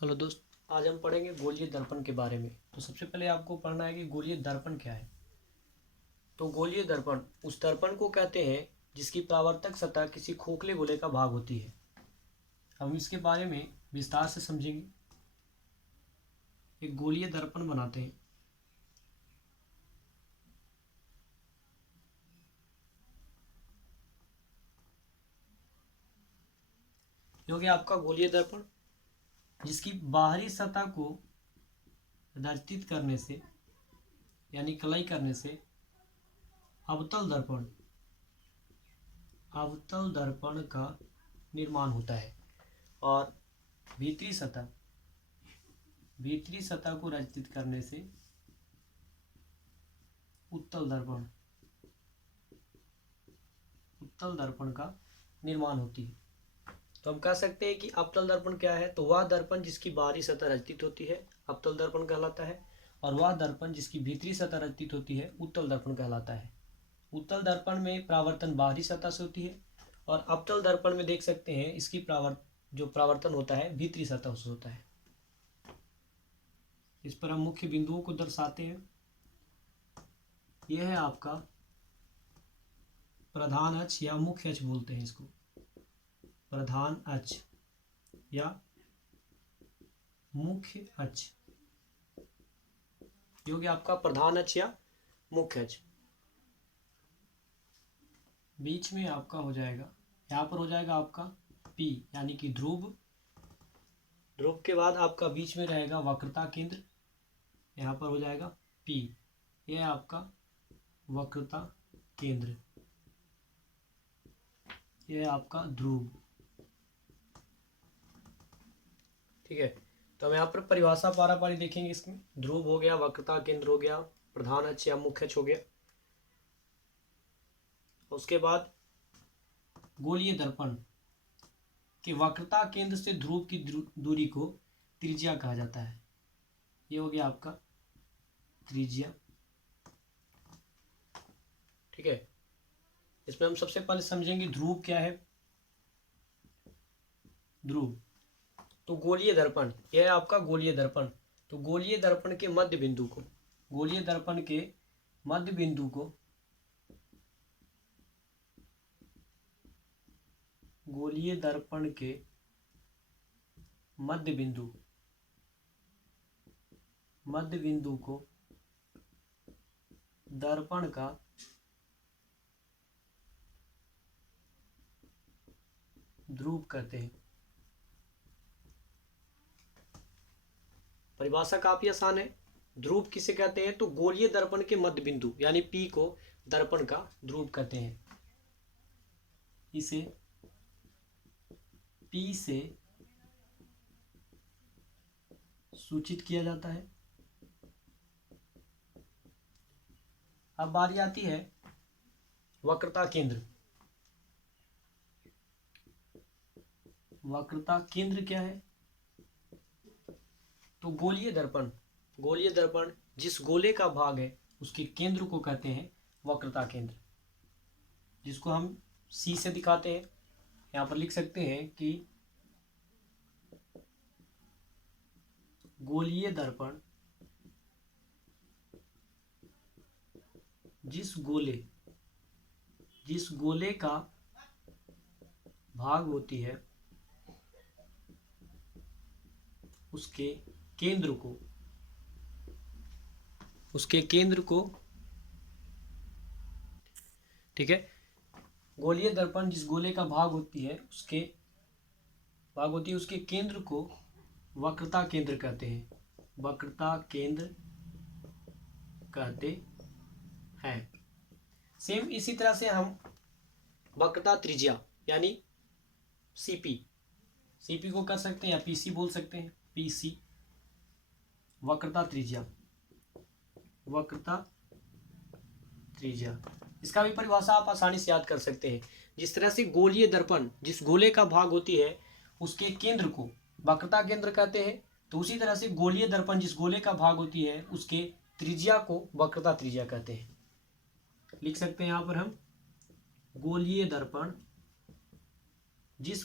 Hello दोस्त। आज हम पढ़ेंगे गोलीय दर्पण के बारे में। तो सबसे पहले आपको पढ़ना है कि गोलीय दर्पण क्या है। तो गोलीय दर्पण उस दर्पण को कहते हैं जिसकी परावर्तक सतह किसी खोखले गोले का भाग होती है। हम इसके बारे में विस्तार से समझेंगे। एक गोलीय दर्पण बनाते हैं। जो कि आपका गोलीय दर्पण जिसकी बाहरी सतह को रचित करने से यानी कलाई करने से अवतल दर्पण का निर्माण होता है और भीतरी सतह को रचित करने से उत्तल दर्पण का निर्माण होती है। तो हम कह सकते हैं कि अवतल दर्पण क्या है। तो वह दर्पण जिसकी बाहरी सतह रचित होती है अवतल दर्पण कहलाता है, और वह दर्पण जिसकी भीतरी सतह रचित होती है उत्तल दर्पण कहलाता है। उत्तल दर्पण में परावर्तन बाहरी सतह से होती है और अवतल दर्पण में देख सकते हैं इसकी परावर्तन होता है भीतरी सतह से होता है। इस पर हम मुख्य बिंदुओं को दर्शाते हैं। यह है आपका प्रधान अक्ष या मुख्य अक्ष बोलते हैं इसको, प्रधान अक्ष या मुख्य अक्ष, जो कि आपका प्रधान अक्ष या मुख्य अक्ष। बीच में आपका हो जाएगा, यहाँ पर हो जाएगा आपका P यानी कि ध्रुव के बाद आपका बीच में रहेगा वक्रता केंद्र, यहाँ पर हो जाएगा P। यह आपका वक्रता केंद्र, यह आपका ध्रुव। ठीक है, तो हम यहाँ पर परिभाषा पारी देखेंगे। इसमें ध्रुव हो गया, वक्रता केंद्र हो गया, प्रधान अक्ष या मुख्य अक्ष हो गया। उसके बाद गोलीय दर्पण के वक्रता केंद्र से ध्रुव की दूरी को त्रिज्या कहा जाता है। ये हो गया आपका त्रिज्या। ठीक है, इसमें हम सबसे पहले समझेंगे ध्रुव क्या है। ध्रुव तो गोलीय दर्पण, यह है आपका गोलीय दर्पण। तो गोलीय दर्पण के मध्य बिंदु को मध्य बिंदु को दर्पण का ध्रुव कहते हैं। परिभाषा काफी आसान है। ध्रुव किसे कहते हैं? तो गोलीय दर्पण के मध्य बिंदु यानी P को दर्पण का ध्रुव कहते हैं। इसे P से सूचित किया जाता है। अब बारी आती है वक्रता केंद्र। वक्रता केंद्र क्या है? तो गोलीय दर्पण जिस गोले का भाग है उसके केंद्र को कहते हैं वक्रता केंद्र, जिसको हम C से दिखाते हैं। यहाँ पर लिख सकते हैं कि गोलीय दर्पण जिस गोले का भाग होती है उसके केंद्र को ठीक है, गोलीय दर्पण जिस गोले का भाग होती है उसके केंद्र को वक्रता केंद्र कहते हैं। सेम इसी तरह से हम वक्रता त्रिज्या यानी सीपी को कर सकते हैं या पीसी बोल सकते हैं। पीसी वक्रता त्रिज्या, इसका भी परिभाषा आप आसानी से याद कर सकते हैं। जिस तरह से गोलीय दर्पण जिस गोले का भाग होती है उसके केंद्र को वक्रता केंद्र कहते हैं, तो उसी तरह से गोलीय दर्पण जिस गोले का भाग होती है उसके त्रिज्या को वक्रता त्रिज्या कहते हैं। लिख सकते हैं यहाँ पर हम गोलीय दर्पण जिस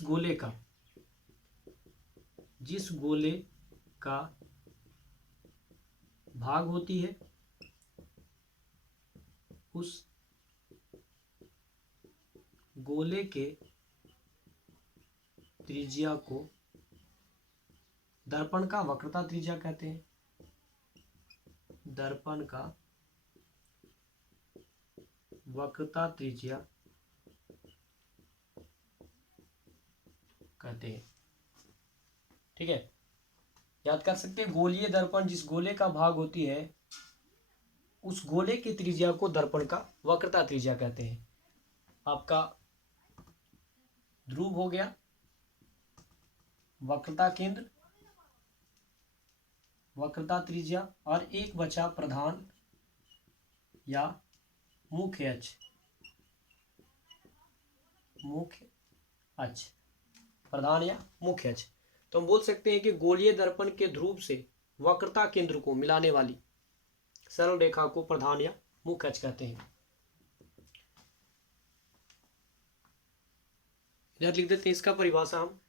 गोले का भाग होती है उस गोले के त्रिज्या को दर्पण का वक्रता त्रिज्या कहते हैं। दर्पण का वक्रता त्रिज्या कहते हैं। ठीक है, याद कर सकते हैं, गोलीय दर्पण जिस गोले का भाग होती है उस गोले की त्रिज्या को दर्पण का वक्रता त्रिज्या कहते हैं। आपका ध्रुव हो गया, वक्रता केंद्र, वक्रता त्रिज्या, और एक बचा प्रधान या मुख्य अक्ष। मुख्य अक्ष, प्रधान या मुख्य अक्ष। तो हम बोल सकते हैं कि गोलीय दर्पण के ध्रुव से वक्रता केंद्र को मिलाने वाली सरल रेखा को प्रधान या मुख्य अक्ष कहते हैं। इधर लिख देते हैं इसका परिभाषा हम।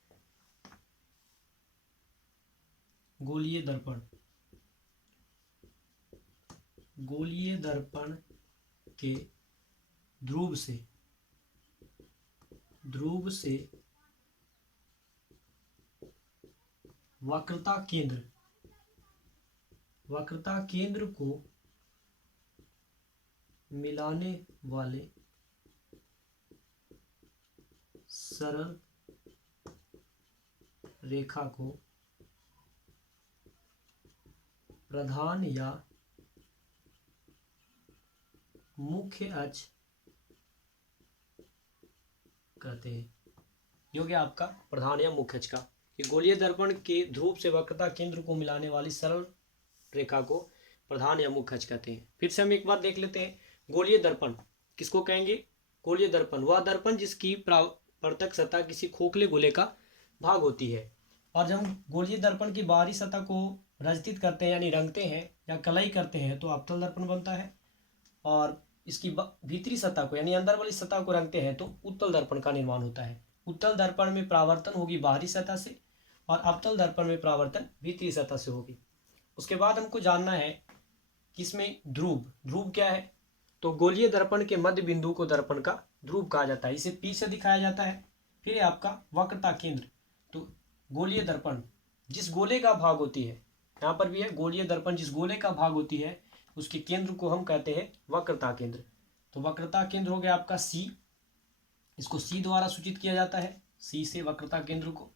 गोलीय दर्पण, गोलीय दर्पण के ध्रुव से वक्रता केंद्र को मिलाने वाले सरल रेखा को प्रधान या मुख्य अक्ष कहते हैं। ये हो गया आपका प्रधान या मुख्य अक्ष का। ये गोलीय दर्पण के ध्रुव से वक्रता केंद्र को मिलाने वाली सरल रेखा को प्रधान या मुख्य अक्ष कहते हैं। फिर से हम एक बार देख लेते हैं, गोलीय दर्पण किसको कहेंगे? गोलीय दर्पण वह दर्पण जिसकी परावर्तक सतह किसी खोखले गोले का भाग होती है। और जब हम गोलीय दर्पण की बाहरी सतह को रंजित करते हैं यानी रंगते हैं या कलई करते हैं तो अवतल दर्पण बनता है, और इसकी भीतरी सतह को यानी अंदर वाली सतह को रंगते हैं तो उत्तल दर्पण का निर्माण होता है। उत्तल दर्पण में परावर्तन होगी बाहरी सतह से और अवतल दर्पण में परावर्तन भीतरी सतह से होगी। उसके बाद हमको जानना है कि इसमें ध्रुव क्या है? तो गोलीय दर्पण के मध्य बिंदु को दर्पण का ध्रुव कहा जाता है, इसे P से दिखाया जाता है। फिर आपका वक्रता केंद्र, तो गोलीय दर्पण जिस गोले का भाग होती है, यहाँ पर भी है गोलीय दर्पण जिस गोले का भाग होती है उसके केंद्र को हम कहते हैं वक्रता केंद्र। तो वक्रता केंद्र हो गया आपका C, इसको C द्वारा सूचित किया जाता है, C से वक्रता केंद्र को।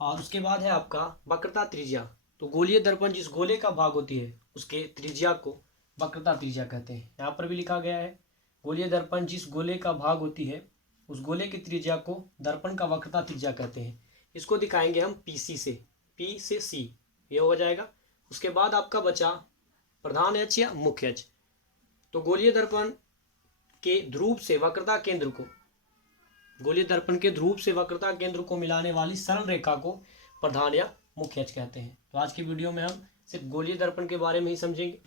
और उसके बाद है आपका वक्रता त्रिज्या, तो गोलीय दर्पण जिस गोले का भाग होती है उसके त्रिज्या को वक्रता त्रिज्या कहते हैं। यहाँ पर भी लिखा गया है, गोलीय दर्पण जिस गोले का भाग होती है उस गोले की त्रिज्या को दर्पण का वक्रता त्रिज्या कहते हैं। इसको दिखाएंगे हम PC से, P से C, ये हो जाएगा। उसके बाद आपका बचा प्रधान अक्ष या मुख्य अक्ष। तो गोलीय दर्पण के ध्रुव से वक्रता केंद्र को, गोलीय दर्पण के ध्रुव से वक्रता केंद्र को मिलाने वाली सरल रेखा को प्रधान या मुख्य अक्ष कहते हैं। तो आज की वीडियो में हम सिर्फ गोलीय दर्पण के बारे में ही समझेंगे।